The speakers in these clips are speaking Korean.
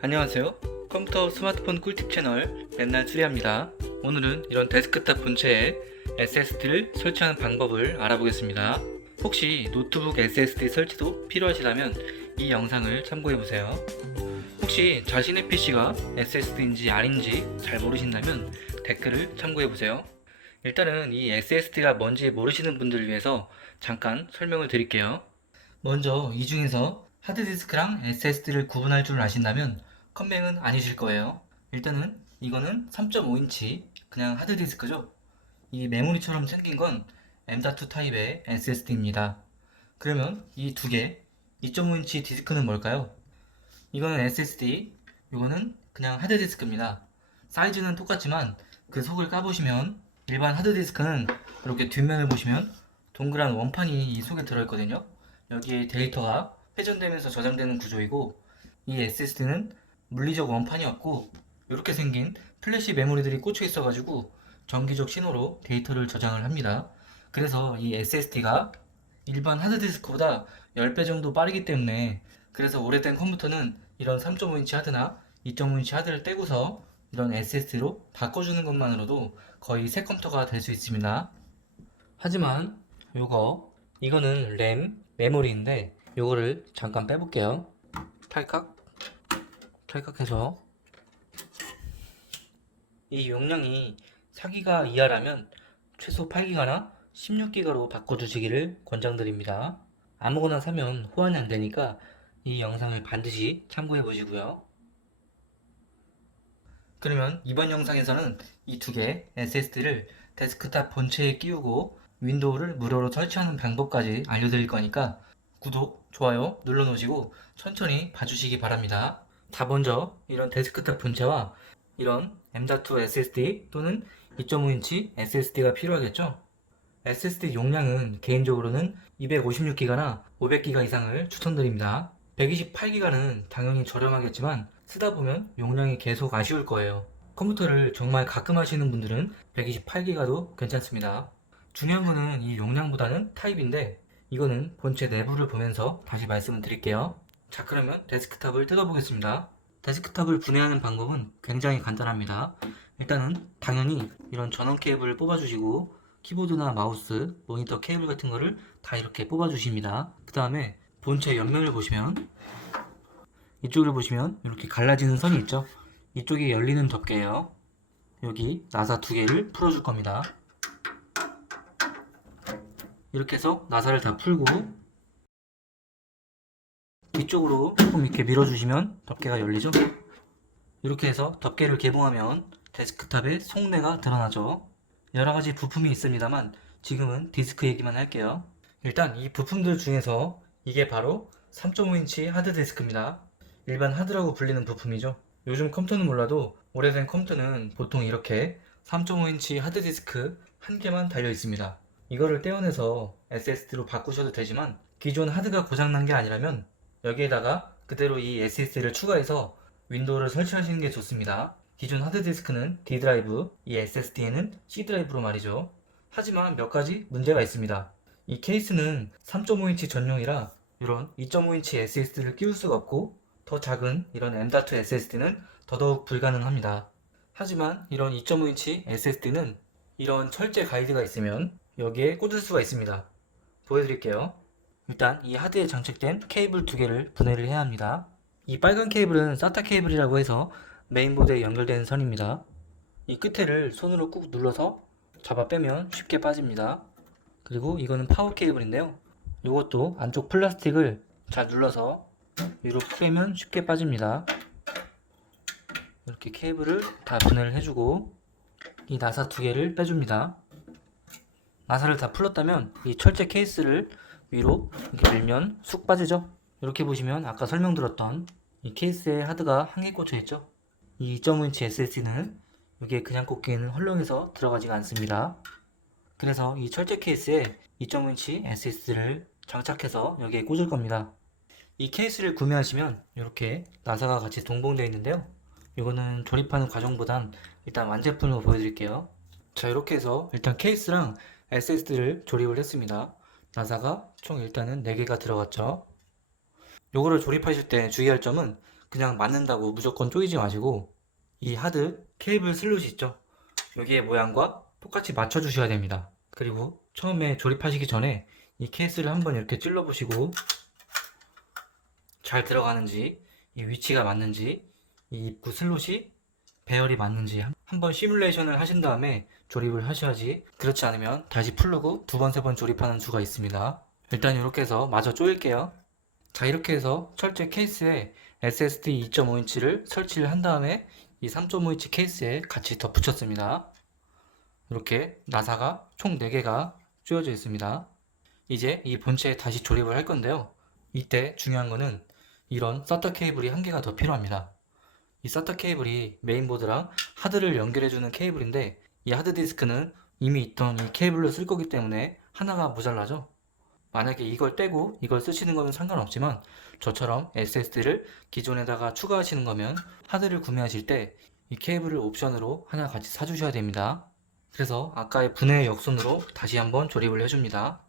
안녕하세요. 컴퓨터 스마트폰 꿀팁 채널 맨날 수리합니다. 오늘은 이런 데스크탑 본체에 SSD를 설치하는 방법을 알아보겠습니다. 혹시 노트북 SSD 설치도 필요하시다면 이 영상을 참고해보세요. 혹시 자신의 PC가 SSD인지 아닌지 잘 모르신다면 댓글을 참고해보세요. 일단은 이 SSD가 뭔지 모르시는 분들을 위해서 잠깐 설명을 드릴게요. 먼저 이 중에서 하드디스크랑 SSD를 구분할 줄 아신다면 컴맹은 아니실 거예요. 일단은 이거는 3.5인치 그냥 하드디스크죠. 이 메모리처럼 생긴 건 M.2 타입의 SSD입니다. 그러면 이 두 개, 2.5인치 디스크는 뭘까요? 이거는 SSD, 이거는 그냥 하드디스크입니다. 사이즈는 똑같지만 그 속을 까보시면 일반 하드디스크는 이렇게 뒷면을 보시면 동그란 원판이 이 속에 들어있거든요. 여기에 데이터가 회전되면서 저장되는 구조이고, 이 SSD는 물리적 원판이 없고 이렇게 생긴 플래시 메모리들이 꽂혀 있어가지고 전기적 신호로 데이터를 저장을 합니다. 그래서 이 SSD가 일반 하드디스크보다 10배 정도 빠르기 때문에, 그래서 오래된 컴퓨터는 이런 3.5인치 하드나 2.5인치 하드를 떼고서 이런 SSD로 바꿔주는 것만으로도 거의 새 컴퓨터가 될 수 있습니다. 하지만 이거는 램 메모리인데 요거를 잠깐 빼볼게요. 탈각해서 이 용량이 4기가 이하라면 최소 8기가나 16기가로 바꿔주시기를 권장드립니다. 아무거나 사면 호환이 안되니까 이 영상을 반드시 참고해 보시고요. 그러면 이번 영상에서는 이 두 개 SSD를 데스크탑 본체에 끼우고 윈도우를 무료로 설치하는 방법까지 알려드릴 거니까 구독, 좋아요 눌러 놓으시고 천천히 봐주시기 바랍니다. 자, 먼저 이런 데스크탑 본체와 이런 M.2 SSD 또는 2.5인치 SSD가 필요하겠죠? SSD 용량은 개인적으로는 256기가나 500기가 이상을 추천드립니다. 128기가는 당연히 저렴하겠지만 쓰다 보면 용량이 계속 아쉬울 거예요. 컴퓨터를 정말 가끔 하시는 분들은 128기가도 괜찮습니다. 중요한 거는 이 용량보다는 타입인데, 이거는 본체 내부를 보면서 다시 말씀을 드릴게요. 자, 그러면 데스크탑을 뜯어보겠습니다. 데스크탑을 분해하는 방법은 굉장히 간단합니다. 일단은 당연히 이런 전원 케이블을 뽑아주시고 키보드나 마우스, 모니터 케이블 같은 거를 다 이렇게 뽑아주십니다. 그 다음에 본체 옆면을 보시면, 이쪽을 보시면 이렇게 갈라지는 선이 있죠? 이쪽이 열리는 덮개예요. 여기 나사 두 개를 풀어줄 겁니다. 이렇게 해서 나사를 다 풀고 뒤쪽으로 조금 이렇게 밀어주시면 덮개가 열리죠? 이렇게 해서 덮개를 개봉하면 데스크탑의 속내가 드러나죠. 여러가지 부품이 있습니다만 지금은 디스크 얘기만 할게요. 일단 이 부품들 중에서 이게 바로 3.5인치 하드디스크입니다. 일반 하드라고 불리는 부품이죠. 요즘 컴퓨터는 몰라도 오래된 컴퓨터는 보통 이렇게 3.5인치 하드디스크 한 개만 달려 있습니다. 이거를 떼어내서 SSD로 바꾸셔도 되지만, 기존 하드가 고장난 게 아니라면 여기에다가 그대로 이 SSD를 추가해서 윈도우를 설치하시는 게 좋습니다. 기존 하드디스크는 D 드라이브, 이 SSD에는 C 드라이브로 말이죠. 하지만 몇 가지 문제가 있습니다. 이 케이스는 3.5인치 전용이라 이런 2.5인치 SSD를 끼울 수가 없고, 더 작은 이런 M.2 SSD는 더더욱 불가능합니다. 하지만 이런 2.5인치 SSD는 이런 철제 가이드가 있으면 여기에 꽂을 수가 있습니다. 보여드릴게요. 일단 이 하드에 장착된 케이블 두 개를 분해를 해야 합니다. 이 빨간 케이블은 SATA 케이블이라고 해서 메인보드에 연결된 선입니다. 이 끝에를 손으로 꾹 눌러서 잡아 빼면 쉽게 빠집니다. 그리고 이거는 파워 케이블인데요. 이것도 안쪽 플라스틱을 잘 눌러서 위로 빼면 쉽게 빠집니다. 이렇게 케이블을 다 분해를 해주고 이 나사 두 개를 빼줍니다. 나사를 다 풀었다면 이 철제 케이스를 위로 이렇게 밀면 쑥 빠지죠. 이렇게 보시면 아까 설명드렸던 이 케이스에 하드가 한 개 꽂혀 있죠. 이 2.5인치 SSD는 여기에 그냥 꽂기에는 헐렁해서 들어가지가 않습니다. 그래서 이 철제 케이스에 2.5인치 SSD를 장착해서 여기에 꽂을 겁니다. 이 케이스를 구매하시면 이렇게 나사가 같이 동봉되어 있는데요. 이거는 조립하는 과정보단 일단 완제품으로 보여드릴게요. 자, 이렇게 해서 일단 케이스랑 SSD를 조립을 했습니다. 나사가 총 일단은 4개가 들어갔죠. 요거를 조립하실 때 주의할 점은 그냥 맞는다고 무조건 조이지 마시고 이 하드 케이블 슬롯이 있죠? 여기의 모양과 똑같이 맞춰 주셔야 됩니다. 그리고 처음에 조립하시기 전에 이 케이스를 한번 이렇게 찔러 보시고 잘 들어가는지, 이 위치가 맞는지, 이 입구 슬롯이 배열이 맞는지 한번 시뮬레이션을 하신 다음에 조립을 하셔야지, 그렇지 않으면 다시 풀르고 두 번, 세 번 조립하는 수가 있습니다. 일단 이렇게 해서 마저 조일게요. 자, 이렇게 해서 철제 케이스에 SSD 2.5인치를 설치를 한 다음에 이 3.5인치 케이스에 같이 덧붙였습니다. 이렇게 나사가 총 4개가 조여져 있습니다. 이제 이 본체에 다시 조립을 할 건데요. 이때 중요한 거는 이런 SATA 케이블이 한 개가 더 필요합니다. 이 SATA 케이블이 메인보드랑 하드를 연결해주는 케이블인데, 이 하드디스크는 이미 있던 이 케이블로 쓸 거기 때문에 하나가 모자라죠. 만약에 이걸 떼고 이걸 쓰시는 거는 상관없지만, 저처럼 SSD를 기존에다가 추가하시는 거면 하드를 구매하실 때 이 케이블을 옵션으로 하나 같이 사주셔야 됩니다. 그래서 아까의 분해 역순으로 다시 한번 조립을 해줍니다.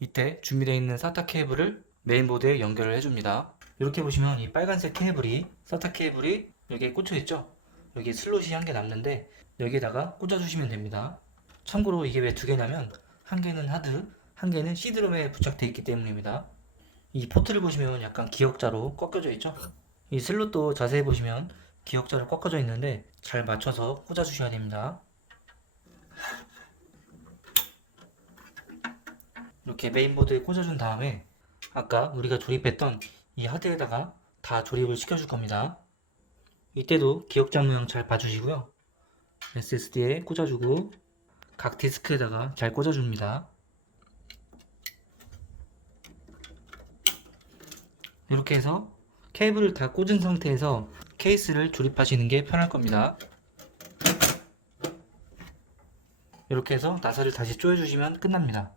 이때 준비되어 있는 SATA 케이블을 메인보드에 연결을 해줍니다. 이렇게 보시면 이 빨간색 케이블이, SATA 케이블이 여기에 꽂혀 있죠. 여기 슬롯이 한 개 남는데 여기에다가 꽂아 주시면 됩니다. 참고로 이게 왜 두 개냐면, 한 개는 하드, 한 개는 CD롬에 부착되어 있기 때문입니다. 이 포트를 보시면 약간 기역자로 꺾여져 있죠. 이 슬롯도 자세히 보시면 기역자로 꺾어져 있는데 잘 맞춰서 꽂아 주셔야 됩니다. 이렇게 메인보드에 꽂아준 다음에 아까 우리가 조립했던 이 하드에다가 다 조립을 시켜줄 겁니다. 이때도 기역자 모양 잘 봐주시고요. SSD에 꽂아주고 각 디스크에다가 잘 꽂아줍니다. 이렇게 해서 케이블을 다 꽂은 상태에서 케이스를 조립하시는 게 편할 겁니다. 이렇게 해서 나사를 다시 조여주시면 끝납니다.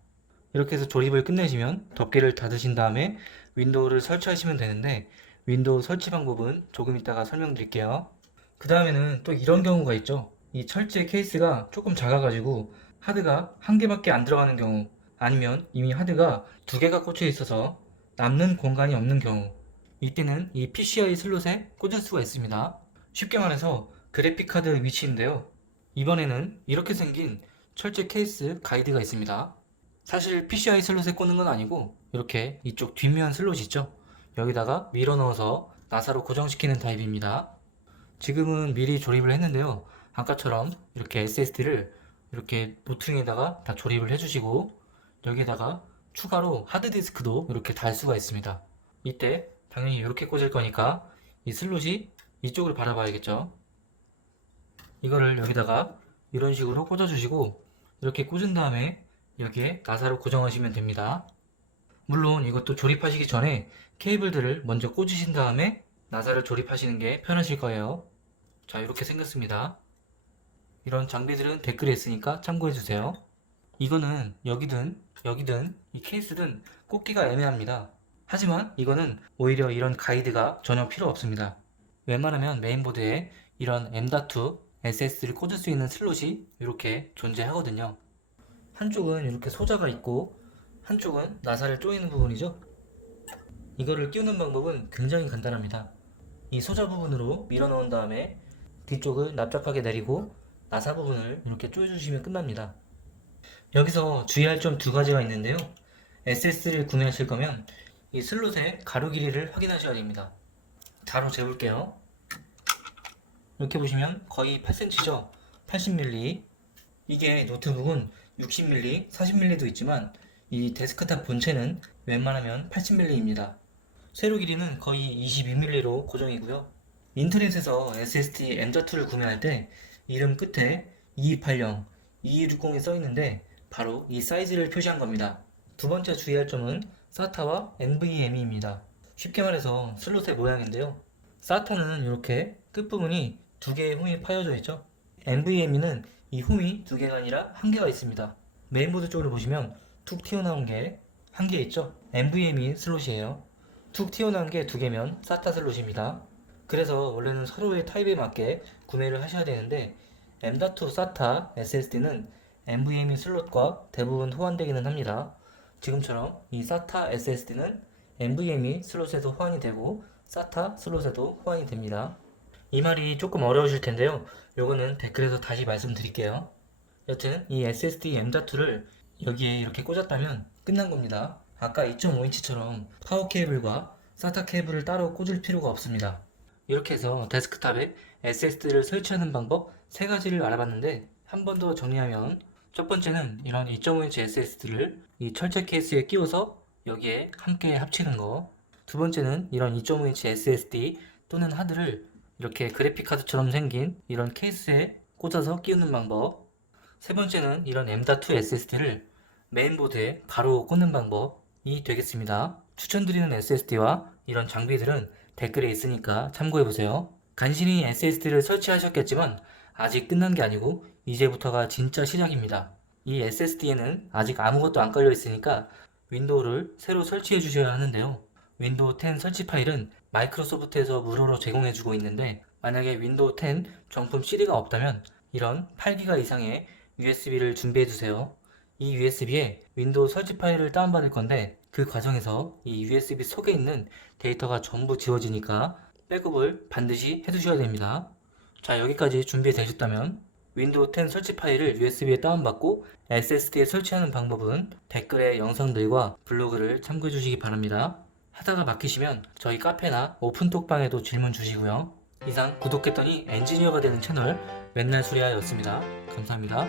이렇게 해서 조립을 끝내시면 덮개를 닫으신 다음에 윈도우를 설치하시면 되는데, 윈도우 설치 방법은 조금 이따가 설명드릴게요. 그 다음에는 또 이런 경우가 있죠. 이 철제 케이스가 조금 작아가지고 하드가 한 개밖에 안 들어가는 경우, 아니면 이미 하드가 두 개가 꽂혀 있어서 남는 공간이 없는 경우, 이때는 이 PCI 슬롯에 꽂을 수가 있습니다. 쉽게 말해서 그래픽카드 위치인데요. 이번에는 이렇게 생긴 철제 케이스 가이드가 있습니다. 사실 PCI 슬롯에 꽂는 건 아니고 이렇게 이쪽 뒷면 슬롯 있죠? 여기다가 밀어 넣어서 나사로 고정시키는 타입입니다. 지금은 미리 조립을 했는데요. 아까처럼 이렇게 SSD를 이렇게 모퉁이에다가 다 조립을 해주시고, 여기에다가 추가로 하드디스크도 이렇게 달 수가 있습니다. 이때 당연히 이렇게 꽂을 거니까 이 슬롯이 이쪽을 바라봐야겠죠. 이거를 여기다가 이런 식으로 꽂아주시고, 이렇게 꽂은 다음에 여기에 나사로 고정하시면 됩니다. 물론 이것도 조립하시기 전에 케이블들을 먼저 꽂으신 다음에 나사를 조립하시는 게 편하실 거예요. 자, 이렇게 생겼습니다. 이런 장비들은 댓글에 있으니까 참고해주세요. 이거는 여기든 여기든 이 케이스든 꽂기가 애매합니다. 하지만 이거는 오히려 이런 가이드가 전혀 필요 없습니다. 웬만하면 메인보드에 이런 M.2 SSD를 꽂을 수 있는 슬롯이 이렇게 존재하거든요. 한쪽은 이렇게 소자가 있고 한쪽은 나사를 조이는 부분이죠. 이거를 끼우는 방법은 굉장히 간단합니다. 이 소자 부분으로 밀어 넣은 다음에 뒤쪽을 납작하게 내리고 나사 부분을 이렇게 조여주시면 끝납니다. 여기서 주의할 점 두 가지가 있는데요. SSD를 구매하실 거면 이 슬롯의 가로 길이를 확인하셔야 됩니다. 가로 재볼게요. 이렇게 보시면 거의 8cm죠. 80mm. 이게 노트북은 60mm, 40mm도 있지만 이 데스크탑 본체는 웬만하면 80mm입니다. 세로 길이는 거의 22mm로 고정이고요. 인터넷에서 SSD M.2를 구매할 때 이름 끝에 2280, 2260이 써있는데 바로 이 사이즈를 표시한 겁니다. 두 번째 주의할 점은 SATA와 NVMe입니다. 쉽게 말해서 슬롯의 모양인데요. SATA는 이렇게 끝부분이 두 개의 홈이 파여져 있죠. NVMe는 이 홈이 두 개가 아니라 한 개가 있습니다. 메인보드 쪽으로 보시면 툭 튀어나온 게 한 개 있죠. NVMe 슬롯이에요. 툭 튀어나온 게 두 개면 SATA 슬롯입니다. 그래서 원래는 서로의 타입에 맞게 구매를 하셔야 되는데, M.2 SATA SSD는 NVMe 슬롯과 대부분 호환되기는 합니다. 지금처럼 이 SATA SSD는 NVMe 슬롯에도 호환이 되고 SATA 슬롯에도 호환이 됩니다. 이 말이 조금 어려우실 텐데요. 요거는 댓글에서 다시 말씀드릴게요. 여튼 이 SSD M.2를 여기에 이렇게 꽂았다면 끝난 겁니다. 아까 2.5인치처럼 파워 케이블과 SATA 케이블을 따로 꽂을 필요가 없습니다. 이렇게 해서 데스크탑에 SSD를 설치하는 방법 3가지를 알아봤는데, 한 번 더 정리하면, 첫 번째는 이런 2.5인치 SSD를 이 철제 케이스에 끼워서 여기에 함께 합치는 거. 두 번째는 이런 2.5인치 SSD 또는 하드를 이렇게 그래픽카드처럼 생긴 이런 케이스에 꽂아서 끼우는 방법. 세 번째는 이런 M.2 SSD를 메인보드에 바로 꽂는 방법이 되겠습니다. 추천드리는 SSD와 이런 장비들은 댓글에 있으니까 참고해보세요. 간신히 SSD를 설치하셨겠지만 아직 끝난 게 아니고 이제부터가 진짜 시작입니다. 이 SSD에는 아직 아무것도 안 깔려 있으니까 윈도우를 새로 설치해 주셔야 하는데요. 윈도우 10 설치 파일은 마이크로소프트에서 무료로 제공해주고 있는데, 만약에 윈도우 10 정품 CD가 없다면 이런 8기가 이상의 USB를 준비해주세요. 이 USB에 윈도우 설치 파일을 다운받을 건데, 그 과정에서 이 USB 속에 있는 데이터가 전부 지워지니까 백업을 반드시 해두셔야 됩니다. 자, 여기까지 준비되셨다면 윈도우 10 설치 파일을 USB에 다운받고 SSD에 설치하는 방법은 댓글에 영상들과 블로그를 참고해 주시기 바랍니다. 하다가 막히시면 저희 카페나 오픈톡방에도 질문 주시고요. 이상 구독했더니 엔지니어가 되는 채널 맨날 수리하였습니다. 감사합니다.